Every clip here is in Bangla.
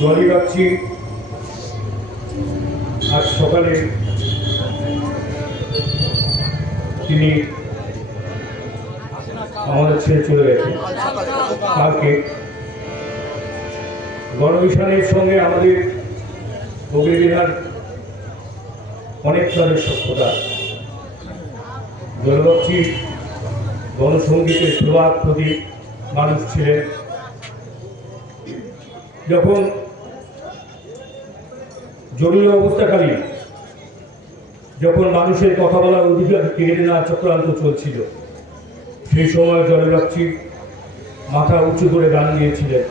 জলই রাখছি। আজ সকালে তিনি আমাদের ছেড়ে চলে গেছেন। কালকে গণমিশনের সঙ্গে আমাদের অগ্নিবীণার অনেক স্তরের সভ্যতা। জলবাচ্ছি গণসঙ্গীতের প্রভাব প্রতি মানুষ ছিলেন। যখন জরুরি অবস্থাকালীন যখন মানুষের কথা বলার অধিকার কেড়ে নেওয়ার চক্রান্ত চলছিল, সেই সময় জলবাচ্ছি মাথা উঁচু করে গান দিয়েছিলেন।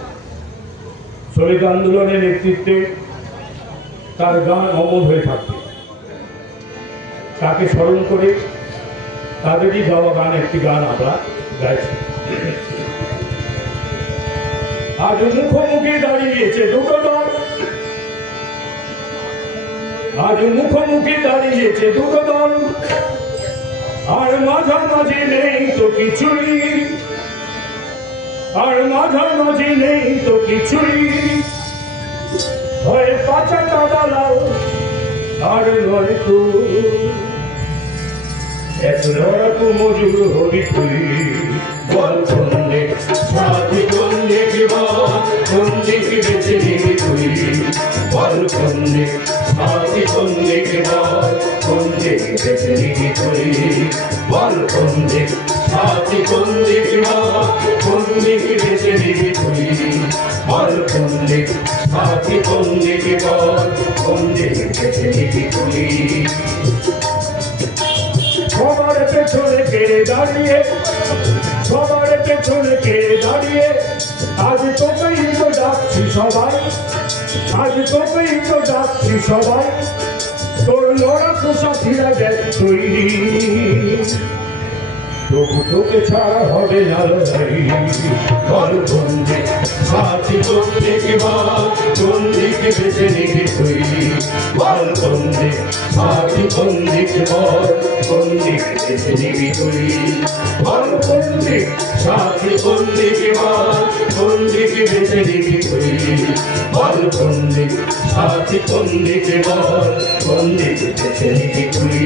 শ্রমিক আন্দোলনের নেতৃত্বে তার গান অমর হয়ে থাকবে। তাকে স্মরণ করে তাদেরই গাওয়া গান একটি গান আমরা গাইছি। আজ মুখোমুখি দাঁড়িয়েছে দুটো দল, আজ মুখোমুখি দাঁড়িয়েছে দুটো দল, আর মাঝামাঝি নেই তো কিছুই, আর মাঝামাঝি নেই তো কিছুই। হয় পাচাটা দালাল আর নয় তো এক লড়াকু মজুর হবি তুই। বল কোনদিক সাথী কোনদিক, বল কোনদিক বেছে নিবি তুই। বল কোনদিক সাথী কোনদিক, বল কোনদিক বেছে নিবি তুই। বল কোনদিক সাথী কোনদিক, বল কোনদিক বেছে নিবি তুই। বল কোনদিক সাথী কোনদিক, বল কোনদিক বেছে নিবি তুই। সবার পেছনে কে দাঁড়িয়ে, সবার পেছনে কে দাঁড়িয়ে, আজ তোকেই তো ডাকছি সবাই, আজ তোকেই তো ডাকছি সবাই। তোর লড়াকু সাথীরা দেখ তৈরি, তবু তোকে ছাড়া হবে না লড়াই। বল কোনদিক সাথী কোনদিক, বল কোনদিক বেছে নিবি তুই। বল কোনদিক সাথী কোনদিক, বল কোনদিক বেছে নিবি তুই। বল কোনদিক সাথী কোনদিক, বল কোনদিক বেছে নিবি তুই। বল কোনদিক সাথী কোনদিক, বল কোনদিক বেছে নিবি তুই।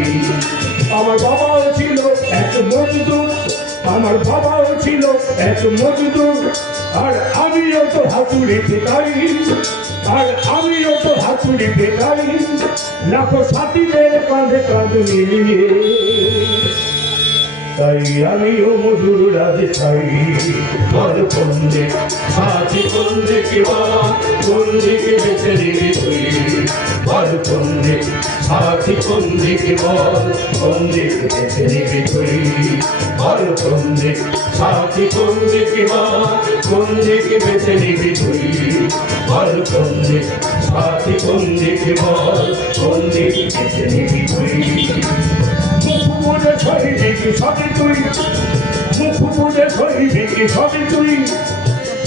আমার বাবাও ছিল এক মজদুর, আমার বাবাও ছিল এক মজদুর, আর আমিও তো হাতুড়ি পেটাই, আর আমিও তো হাতুড়ি পেটাই। লাখো সাথীদের কাঁধে কাঁধ মিলিয়ে, তাই আমিও মজুর রাজ চাই। বল কোনদিক সাথী কোনদিক, বল কোনদিক বেছে নিবি তুই। বল কোনদিক সাথী কোনদিক, বল কোনদিক বেছে নিবি তুই। বল কোনদিক সাথী কোনদিক, বল কোনদিক বেছে নিবি তুই। বল কোনদিক সাথী কোনদিক, বল কোনদিক বেছে নিবি তুই। মুখ বুঝে সইবি কি সবই তুই, মুখ বুঝে সইবি কি সবই তুই।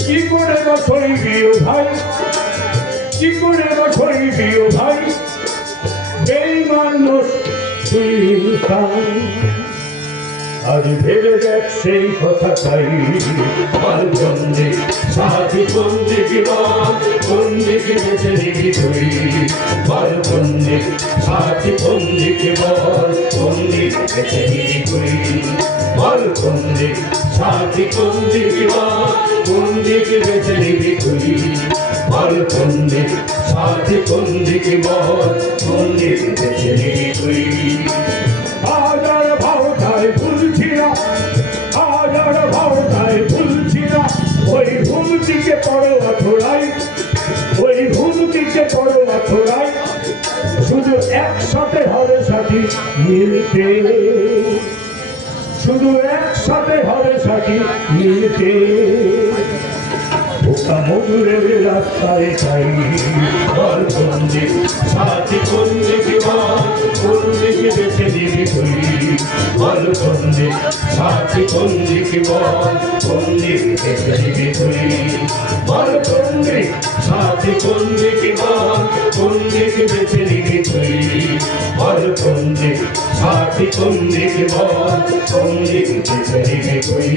কি করে বা সইবি ও ভাই, কি করে বা সইবি ও ভাই। বেঈমান তুই আজ ভেবে দেখ সেই কথা চাই। বল কোনদিক সাথী কোনদিক, বল কোনদিক বেছে নিবি তুই। বল কোনদিক সাথী কোনদিক, বল কোনদিক বেছে নিবি তুই। বল কোনদিক সাথী কোনদিক, বল কোনদিক বেছে নিবি তুই। বল কোনদিক সাথী কোনদিক, বল কোনদিক বেছে নিবি তুই। আজ আর ভাওতায় ভুলছি না, আজ আর ভাওতায় ভুলছি না। ওই ভুল দিকে পড়ো অথরাই, ওই ভুল দিকে পড়ো অথরাই। শুধু একসাথে হবে সাথী মিলতে, শুধু একসাথে হবে সাথী মিলতে। ওটা মজুরের রাস্তায় চাই। বল কোনদিক সাথী কোনদিক, বল কোনদিক বেছে নিবি তুই। বল কোনদিক সাথী কোনদিক, বল কোনদিক বেছে নিবি তুই। বল কোনদিক সাথী কোনদিক, বল কোনদিক বেছে নিবি তুই। বল কোনদিক সাথী কোনদিক, বল কোনদিক বেছে নিবি তুই।